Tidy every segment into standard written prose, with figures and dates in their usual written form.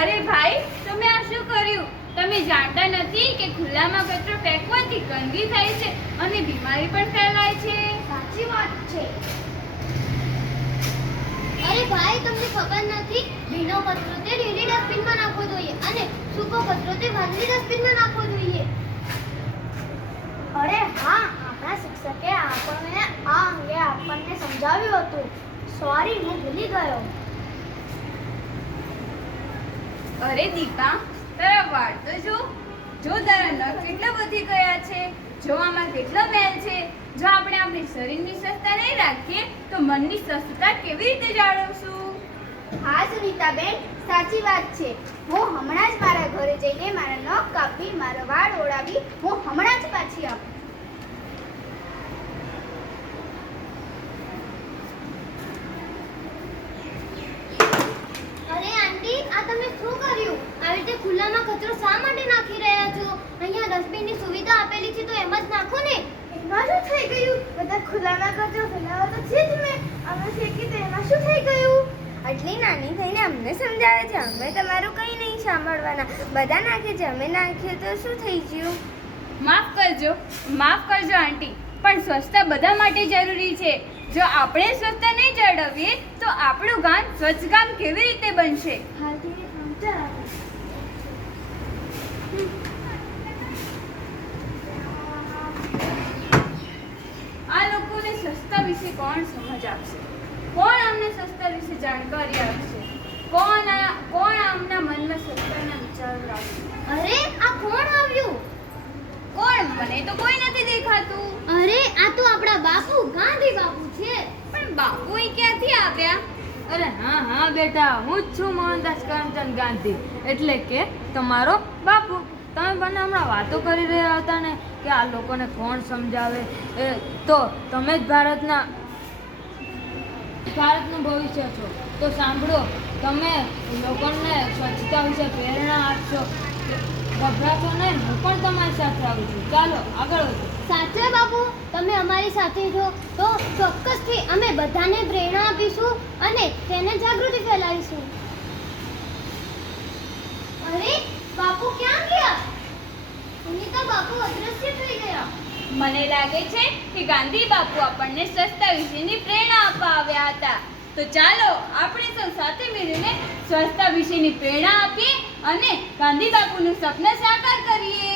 અરે ભાઈ, તમે આ શું કર્યું? તમે જાણતા નથી કે ખુલ્લામાં કચરો ફેંકવાથી ગંદકી થાય છે અને બીમારી પણ ફેલાય છે. સાચી વાત છે. અરે ભાઈ, તમને ખબર નથી? ભીનો કચરો તે લીલી ડસ્ટબિનમાં નાખવો જોઈએ અને સૂકો કચરો તે વાદળી ડસ્ટબિનમાં નાખવો જોઈએ. અરે હા, આપણા શિક્ષકે આપણને આ અંગે આપણને સમજાવ્યું હતું. સોરી, હું ભૂલી ગયો. અરે દીપા, તારા વાળ તો જો તારા નખ કેટલા વધી ગયા છે. જો આમાં કેટલો મેલ છે. જો આપણે આપણી શરીરની સ્વચ્છતા નહીં રાખીએ તો મનની સ્વચ્છતા કેવી રીતે જાળવશું? હા સુનીતાબેન, સાચી વાત છે. હું હમણાં જ મારા ઘરે જઈને મારા નખ કાપી મારા વાળ ઓળાવી હું હમણાં જ પાછી આવું. અરે આંટી, આ તમે શું કર્યું? આવી રીતે ખુલ્લામાં કચરો શા માટે નાખી રહ્યા છો? અહીંયા ડસ્ટબિનની સુવિધા આપેલી છે તો એમ જ નાખો ને. એમાં શું થઈ ગયું? બધા ખુલ્લામાં કચરો ફેલાવો તો છે જ મેં. અમે ફેંકી તો એમાં શું થઈ ગયું? આટલી નાની થઈને અમને સમજાવે છે. અમે તમારું કંઈ નહીં સાંભળવાના. બધા નાખે છે, અમે નાખીએ તો શું થઈ ગયું? માફ કરજો આંટી, પણ સ્વચ્છતા બધા માટે જરૂરી છે. જો આપણે સ્વચ્છતા નહીં જાળવીએ તો આપણું ગામ સ્વચ્છ ગામ કેવી રીતે બનશે? આ લોકોને સ્વચ્છતા વિશે કોણ સમજ આપશે? કોણ અમને સ્વચ્છતા વિશે જાણકારી આપશે? કોણ આમના મનમાં સ્વચ્છતાના વિચારો રાખશે? અરે આ કોણ આવ્યું? કોણ? મને તો કોઈ નથી દેખાતું. અરે આ તો આપણા બાપુ, ગાંધી બાપુ છે. પણ બાપુ એ ક્યાંથી આવ્યા? અરે હા બેટા, હું જ છું મોહનદાસ કરમચંદ ગાંધી, એટલે કે તમારો બાપુ. તમે બંને હમણાં વાતો કરી રહ્યા હતા ને કે આ લોકોને કોણ સમજાવે, તો તમે જ ભારતનું ભવિષ્ય છો. તો સાંભળો, તમે લોકોને સ્વચ્છતા વિશે પ્રેરણા આપશો. ગભરાશો નહીં, હું પણ તમારી સાથે આવું છું. ચાલો આગળ વધો. સાચે બાપુ, તમે અમારી સાથે છો તો ચોક્કસથી અમે બધાને પ્રેરણા આપીશું અને તેને જાગૃતિ ફેલાવીશું. અરે બાપુ ક્યાં ગયા? સુનીતા, બાપુ અદૃશ્ય થઈ ગયા. મને લાગે છે કે ગાંધી બાપુ આપણને સ્વચ્છતા વિશેની પ્રેરણા આપવા આવ્યા હતા. તો ચાલો આપણે સૌ સાથે મળીને સ્વચ્છતા વિશેની પ્રેરણા આપીએ અને ગાંધી બાપુનું સપના સાકાર કરીએ.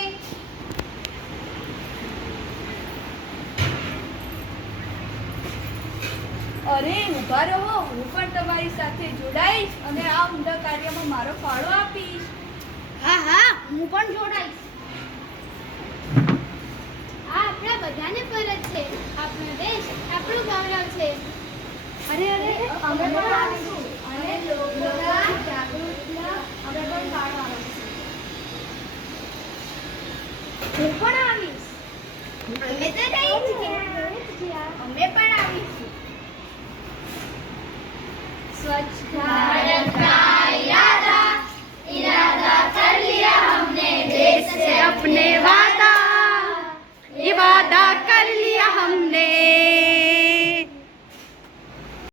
અરે ઊભા રહો, હું પણ તમારી સાથે જોડાઈશ અને આ ઉમદા કાર્યમાં મારો ફાળો આપીશ. હા, હું પણ જોડાઈશ. આ આપણા બધાને ફરજ છે. આપણો દેશ આપણું ગૌરવ છે. અરે અમે પણ આવીશું અને લોકોના જાગૃતિમાં અમે પણ ફાળો આપીશું. હું પણ આવીશ. અમે તો રહી જ ગયા. અમે પણ આવીશું. સ્વચ્છ ભારત